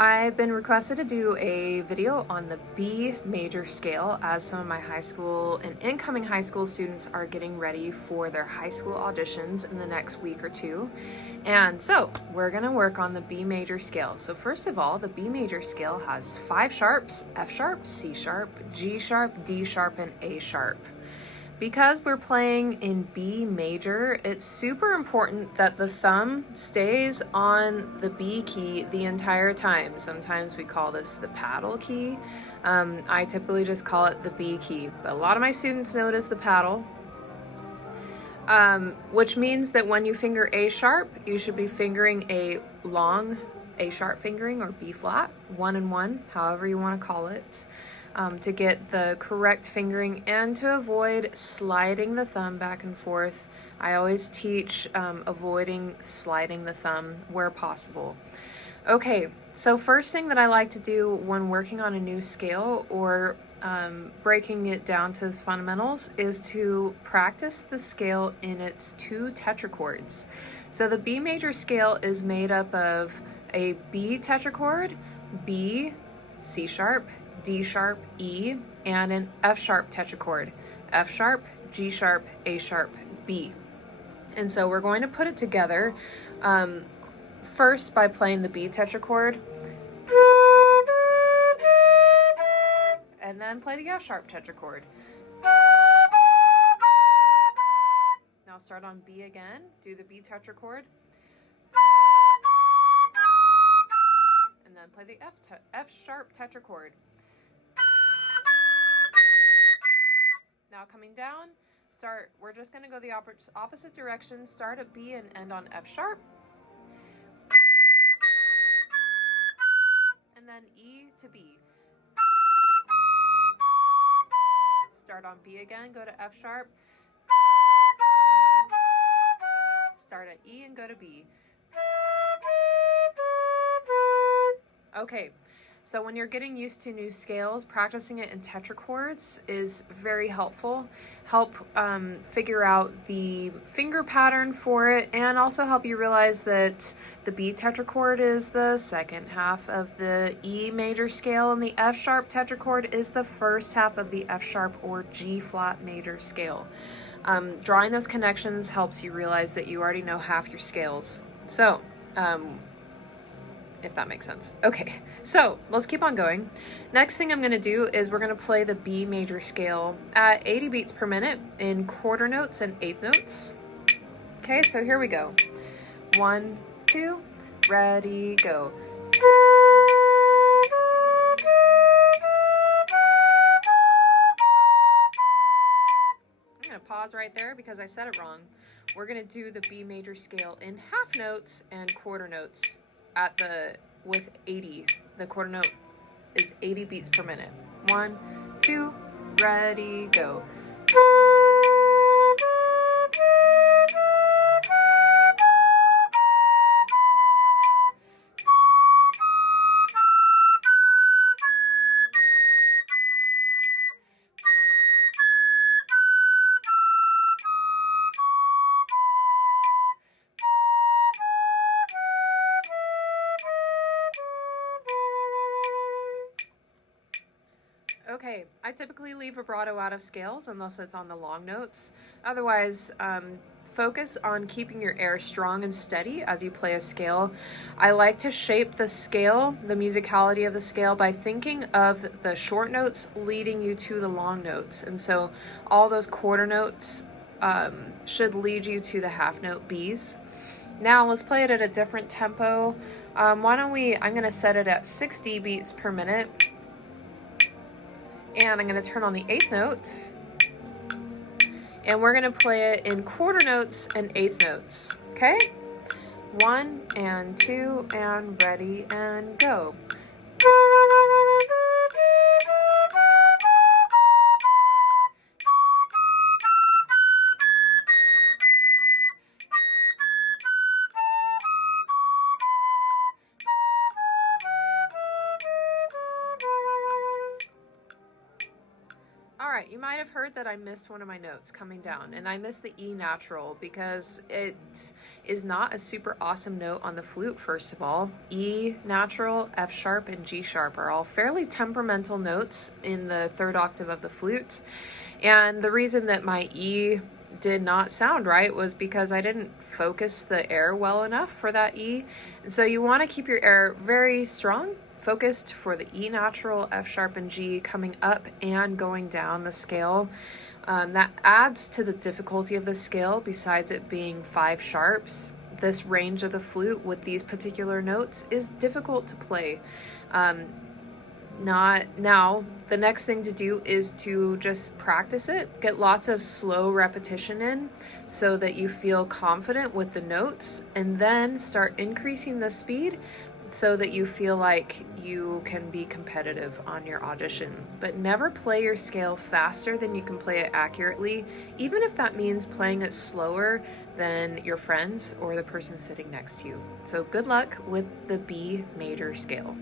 I've been requested to do a video on the B major scale as some of my high school and incoming high school students are getting ready for their high school auditions in the next week or two. And so we're gonna work on the B major scale. So first of all, the B major scale has 5 sharps: F sharp, C sharp, G sharp, D sharp, and A sharp. Because we're playing in B major, it's super important that the thumb stays on the B key the entire time. Sometimes we call this the paddle key. I typically just call it the B key, but a lot of my students know it as the paddle, which means that when you finger A sharp, you should be fingering a long A sharp fingering or B flat, 1 and 1, however you want to call it. To get the correct fingering and to avoid sliding the thumb back and forth. I always teach avoiding sliding the thumb where possible. Okay, so first thing that I like to do when working on a new scale or breaking it down to its fundamentals is to practice the scale in its 2 tetrachords. So the B major scale is made up of a B tetrachord, B, C sharp, D sharp, E, and an F sharp tetrachord, F sharp, G sharp, A sharp, B. And so we're going to put it together first by playing the B tetrachord, and then play the F sharp tetrachord. Now start on B again, do the B tetrachord, and then play the F sharp tetrachord. Now coming down, we're just going to go the opposite direction, start at B and end on F sharp. And then E to B. Start on B again, go to F sharp. Start at E and go to B. Okay. So when you're getting used to new scales, practicing it in tetrachords is very helpful. Help figure out the finger pattern for it, and also help you realize that the B tetrachord is the second half of the E major scale, and the F sharp tetrachord is the first half of the F sharp or G flat major scale. Drawing those connections helps you realize that you already know half your scales. So, if that makes sense. Okay, so let's keep on going. Next thing I'm going to do is we're going to play the B major scale at 80 beats per minute in quarter notes and eighth notes. Okay, so here we go. 1, 2, ready, go. I'm going to pause right there because I said it wrong. We're going to do the B major scale in half notes and quarter notes with 80. The quarter note is 80 beats per minute. 1, 2, ready, go. Okay, I typically leave vibrato out of scales unless it's on the long notes. Otherwise, focus on keeping your air strong and steady as you play a scale. I like to shape the scale, the musicality of the scale, by thinking of the short notes leading you to the long notes. And so all those quarter notes should lead you to the half note Bs. Now let's play it at a different tempo. I'm gonna set it at 60 beats per minute. And I'm going to turn on the eighth note, and we're going to play it in quarter notes and eighth notes. Okay? 1 and 2 and ready and go. All right, you might have heard that I missed one of my notes coming down, and I missed the E natural because it is not a super awesome note on the flute, first of all. E natural, F sharp, and G sharp are all fairly temperamental notes in the third octave of the flute. And the reason that my E did not sound right was because I didn't focus the air well enough for that E. And so you want to keep your air very strong, focused for the E natural, F sharp, and G coming up and going down the scale. That adds to the difficulty of the scale. Besides it being 5 sharps, this range of the flute with these particular notes is difficult to play. The next thing to do is to just practice it, get lots of slow repetition in so that you feel confident with the notes, and then start increasing the speed so that you feel like you can be competitive on your audition. But never play your scale faster than you can play it accurately, even if that means playing it slower than your friends or the person sitting next to you. So good luck with the B major scale.